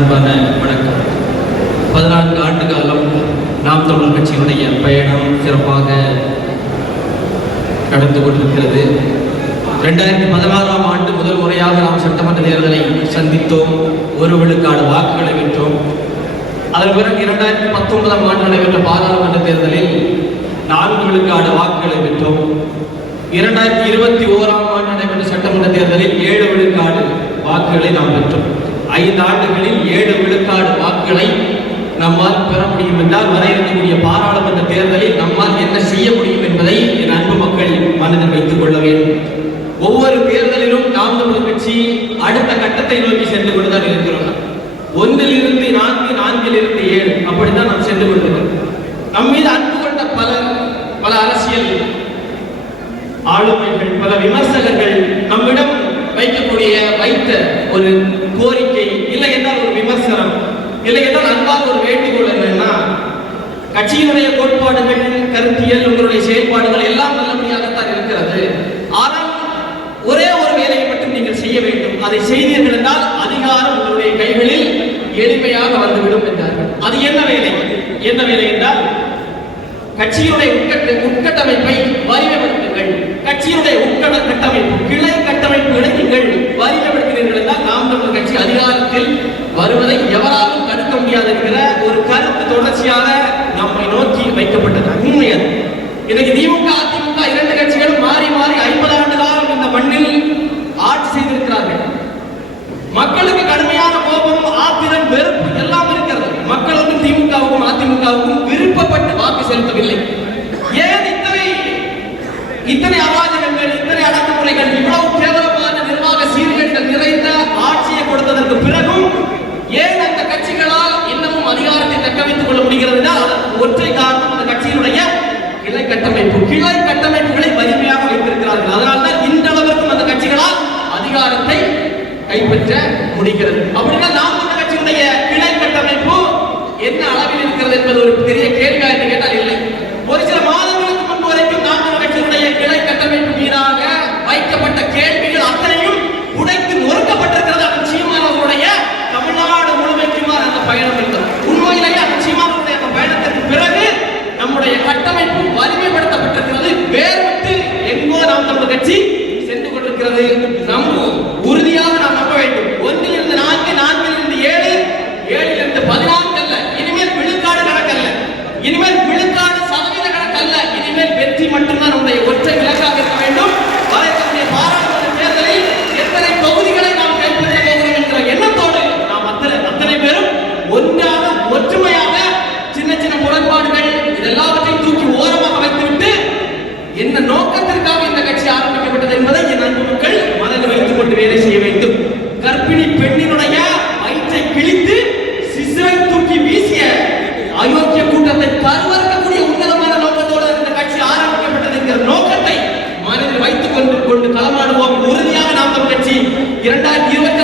அன்பான வணக்கம். பதினான்கு ஆண்டு காலம் நாம் தமிழர் கட்சியினுடைய பயணம் சிறப்பாக நடந்து கொண்டிருக்கிறது. ரெண்டாயிரத்தி பதினாறாம் ஆண்டு முதல் முறையாக நாம் சட்டமன்ற தேர்தலை சந்தித்தோம். ஒரு விழுக்காடு வாக்குகளை பெற்றோம். அதன் பிறகு இரண்டாயிரத்தி பத்தொன்பதாம் ஆண்டு நடைபெற்ற பாராளுமன்ற தேர்தலில் நான்கு விழுக்காடு வாக்குகளை பெற்றோம். இரண்டாயிரத்தி இருபத்தி ஓராம் ஆண்டு நடைபெற்ற சட்டமன்ற தேர்தலில் ஏழு விழுக்காடு வாக்குகளை நாம் பெற்றோம். ஐந்து ஆண்டுகளில் ஏழு விழுக்காடு வாக்குகளை நம்மால் பெற முடியும் என்றால் வர இருக்கக்கூடிய பாராளுமன்ற தேர்தலில் நம்மால் என்ன செய்ய முடியும் என்பதை என் அன்பு மக்கள் மனதில் வைத்துக் கொள்ள வேண்டும். ஒவ்வொரு தேர்தலிலும் நாம் தமிழ் கட்சி அடுத்த கட்டத்தை நோக்கி சென்று கொண்டுதான் இருக்கிறோம். ஒன்றிலிருந்து நான்கு நான்கிலிருந்து ஏழு அப்படித்தான் நாம் சென்று கொண்டிருக்கிறோம். நம் மீது அன்பு கொண்ட பல பல அரசியல் ஆளுமைகள் பல விமர்சகர்கள் நம்மிடம் வைக்கக்கூடிய வைத்த ஒரு கோரிக்கை இல்லை என்றால் ஒரு விமர்சனம் இல்லை என்றால் அன்பாக ஒரு வேண்டுகோள் என்னன்னா கட்சியினுடைய கோட்பாடுகள் கருத்தியல் உங்களுடைய செயல்பாடுகள் எல்லாம் நல்லபடியாகத்தான் இருக்கிறது. ஆனால் ஒரே ஒரு வேலையை மட்டும் நீங்கள் செய்ய வேண்டும். அதை செய்தீர்கள் என்றால் அதிகாரம் உங்களுடைய கைகளில் எளிமையாக வந்துவிடும் என்றார்கள். அது என்ன வேலை? என்ன வேலை என்றால் கட்சியினுடைய உட்கட்ட உட்கட்டமைப்பை வலிமைப்படுத்துங்கள். கட்சியினுடைய உட்கட கட்டமைப்பு கிளை கட்டமைப்புகளை நீங்கள் வலிமைப்படுத்தினீர்கள் என்றால் நாம் தமிழர் கட்சி அதிகாரத்தில் வருவதை எவராலும் தடுக்க முடியாது என்கிற ஒரு கருத்து தொடர்ச்சியாக நம்மை நோக்கி வைக்கப்பட்டது. உண்மை அது இன்னைக்கு திமுக அதிமுக இரண்டு கட்சிகளும் மாறி மாறி ஐம்பது ஆண்டு காலம் இந்த மண்ணில் ஆட்சி செய்திருக்கிறார்கள். மக்களுக்கு கடுமையான கோபம் ஆத்திரம் வெறுப்பு எல்லாம் இருக்கிறது. மக்கள் வந்து திமுகவுக்கும் அதிமுகவுக்கும் விருப்பப்பட்டு வாக்கு செலுத்தவில்லை. ஏன் இத்தனை இத்தனை அராஜகங்கள் இத்தனை அடக்குமுறைகள் இவ்வளவு கேவலமான நிர்வாக சீர்கேடுகள் நிறைந்த ஆட்சியை கொடுத்ததற்கு பிறகும் ஏன் அந்த கட்சிகளால் இன்னமும் அதிகாரத்தை தக்க வைத்துக் கொள்ள முடிகிறது என்றால் அதற்கு ஒற்றை காரணம் அந்த கட்சியினுடைய கிளை கட்டமைப்பு கிளை கட்டமைப்புகளை வலிமையாக வைத்திருக்கிறார்கள். அதனால்தான் அளவிற்கும் அந்த கட்சிகளால் அதிகாரத்தை கைப்பற்ற முடிகிறது. அப்படின்னா நாம் அந்த கட்சியினுடைய கிளை கட்டமைப்பு என்ன அளவில் இருக்கிறது என்பது ஒரு பெரிய கேள்வியாக என்று கேட்டால் இல்லை ஒரு சில மாதங்களுக்கு முன்பு வரைக்கும் நாம் தமிழர் கட்சியினுடைய கிளை கட்டமைப்பு மீதாக வைக்கப்பட்ட கேள்விகள் அத்தனையும் உடைத்து நொறுக்கப்பட்டிருக்கிறது அதன் சீமானவர்களுடைய தமிழ்நாடு முழுமைக்குமாறு அந்த பயணம் இருந்தது உண்மையிலேயே அந்த சீமானவருடைய அந்த பயணத்திற்கு பிறகு நம்முடைய கட்டமைப்பு வலிமைப்படுத்தப்பட்டிருக்கிறது வேறுபட்டு எங்கோ நாம் தமிழர் கட்சி சென்று கொண்டிருக்கிறது நம்புவோம் உறுதியாக நாம் நம்ப வேண்டும் ஒன்றிலிருந்து நான்கு நான்கிலிருந்து ஏழு ஏழிலிருந்து பதினான்கு அல்ல இனிமேல் விழுக்காடு கணக்கல்ல இனிமேல் விழுக்காடு சதவீத கணக்கல்ல இனிமேல் வெற்றி மட்டும்தான் நம்முடைய ஒற்றை இலக்காக இருக்க வேண்டும் வரக்கூடிய பாராளுமன்ற தேர்தலில் எத்தனை தொகுதிகளை நாம் கைப்பற்ற போகிறோம் என்கிற எண்ணத்தோடு நாம் அத்தனை அத்தனை பேரும் ஒன்றாக ஒற்றுமையாக சின்ன சின்ன முரண்பாடுகள் இதெல்லாவற்றையும் தூக்கி ஓரமாக வைத்துவிட்டு என்ன நோக்கத்திற்காக இந்த கட்சி ஆரம்பிக்கப்பட்டது என்பதை என் அன்பு மக்கள் மனதில் வைத்துக் கொண்டு வேலை செய்ய வேண்டும் கர்ப்பிணி பெண்ணினுடைய வயிற்றை கிழித்து சிசுவை தூக்கி வீசிய அயோக்கிய கூட்டத்தை கருவறுக்கக்கூடிய உன்னதமான நோக்கத்தோடு இந்த கட்சி ஆரம்பிக்கப்பட்டது என்கிற நோக்கத்தை மனதில் வைத்துக் கொண்டு களமாடுவோம். உறுதியாக நாம் தமிழ் கட்சி இரண்டாயிரத்தி இருபத்தி